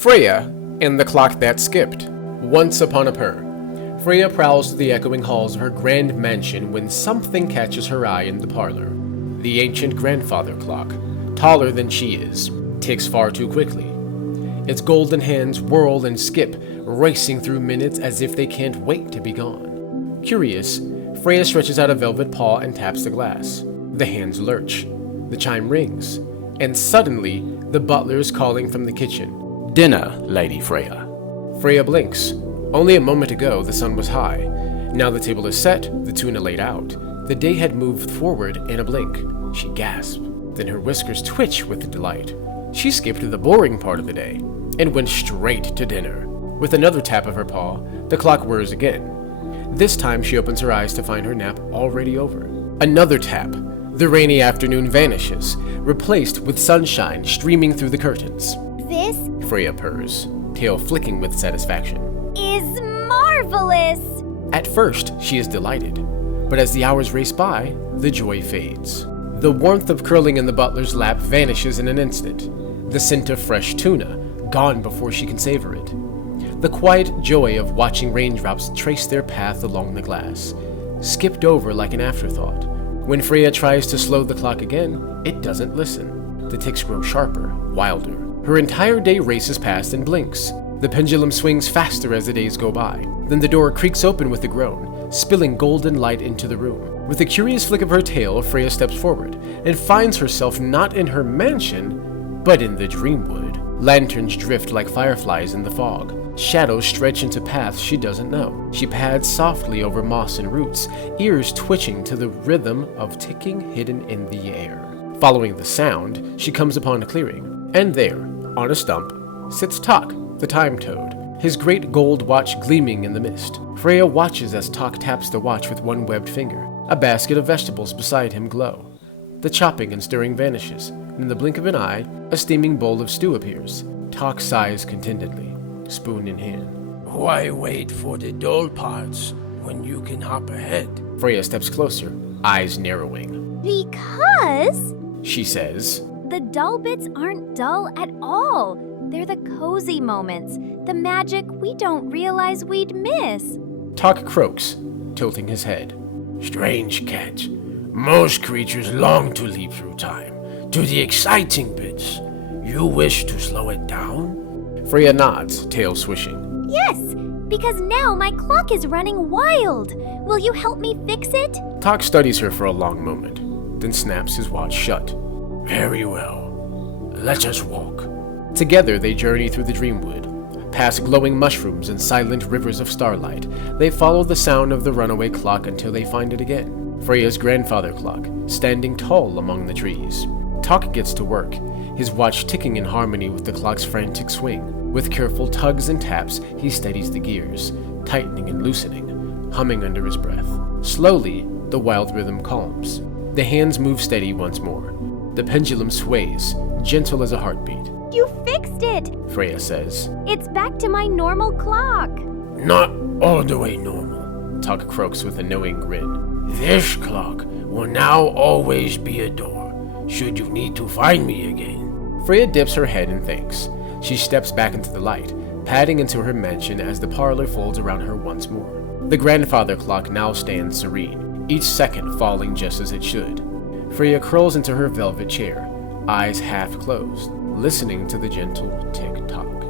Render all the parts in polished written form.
Freya and the Clock That Skipped. Once upon a Purr. Freya prowls through the echoing halls of her grand mansion when something catches her eye in the parlor. The ancient grandfather clock, taller than she is, ticks far too quickly. Its golden hands whirl and skip, racing through minutes as if they can't wait to be gone. Curious, Freya stretches out a velvet paw and taps the glass. The hands lurch. The chime rings. And suddenly, the butler is calling from the kitchen. "Dinner, Lady Freya." Freya blinks. Only a moment ago, the sun was high. Now the table is set, the tuna laid out. The day had moved forward in a blink. She gasped. Then her whiskers twitch with delight. She skipped the boring part of the day and went straight to dinner. With another tap of her paw, the clock whirs again. This time she opens her eyes to find her nap already over. Another tap. The rainy afternoon vanishes, replaced with sunshine streaming through the curtains. "This Freya purrs, tail flicking with satisfaction. is marvelous!" At first, she is delighted, but as the hours race by, the joy fades. The warmth of curling in the butler's lap vanishes in an instant. The scent of fresh tuna, gone before she can savor it. The quiet joy of watching raindrops trace their path along the glass, skipped over like an afterthought. When Freya tries to slow the clock again, it doesn't listen. The ticks grow sharper, wilder. Her entire day races past and blinks. The pendulum swings faster as the days go by. Then the door creaks open with a groan, spilling golden light into the room. With a curious flick of her tail, Freya steps forward and finds herself not in her mansion, but in the Dreamwood. Lanterns drift like fireflies in the fog. Shadows stretch into paths she doesn't know. She pads softly over moss and roots, ears twitching to the rhythm of ticking hidden in the air. Following the sound, she comes upon a clearing, and there, on a stump, sits Tok, the time toad, his great gold watch gleaming in the mist. Freya watches as Tok taps the watch with one webbed finger. A basket of vegetables beside him glow. The chopping and stirring vanishes, and in the blink of an eye, a steaming bowl of stew appears. Tok sighs contentedly, spoon in hand. "Why wait for the dull parts when you can hop ahead?" Freya steps closer, eyes narrowing. "Because," She says, "the dull bits aren't dull at all. They're the cozy moments, the magic we don't realize we'd miss." Tok croaks, tilting his head. Strange cat. Most creatures long to leap through time, to the exciting bits. You wish to slow it down? Freya nods, tail swishing. "Yes, because now my clock is running wild. Will you help me fix it?" Tok studies her for a long moment, then snaps his watch shut. Very well. Let us walk. Together they journey through the Dreamwood. Past glowing mushrooms and silent rivers of starlight, they follow the sound of the runaway clock until they find it again. Freya's grandfather clock, standing tall among the trees. Tok gets to work, his watch ticking in harmony with the clock's frantic swing. With careful tugs and taps, he steadies the gears, tightening and loosening, humming under his breath. Slowly, the wild rhythm calms. The hands move steady once more. The pendulum sways, gentle as a heartbeat. "You fixed it! Freya says. It's back to my normal clock." Not all the way normal. Tok croaks with a knowing grin. This clock will now always be a door, should you need to find me again. Freya dips her head and thanks. She steps back into the light, padding into her mansion as the parlor folds around her once more. The grandfather clock now stands serene, each second falling just as it should. Freya curls into her velvet chair, eyes half closed, listening to the gentle tick-tock.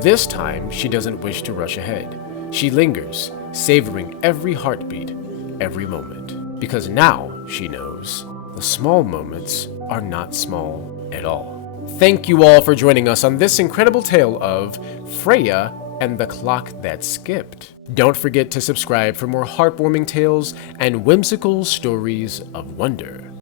This time, she doesn't wish to rush ahead. She lingers, savoring every heartbeat, every moment. Because now, she knows, the small moments are not small at all. Thank you all for joining us on this incredible tale of Freya and the Clock That Skipped. Don't forget to subscribe for more heartwarming tales and whimsical stories of wonder.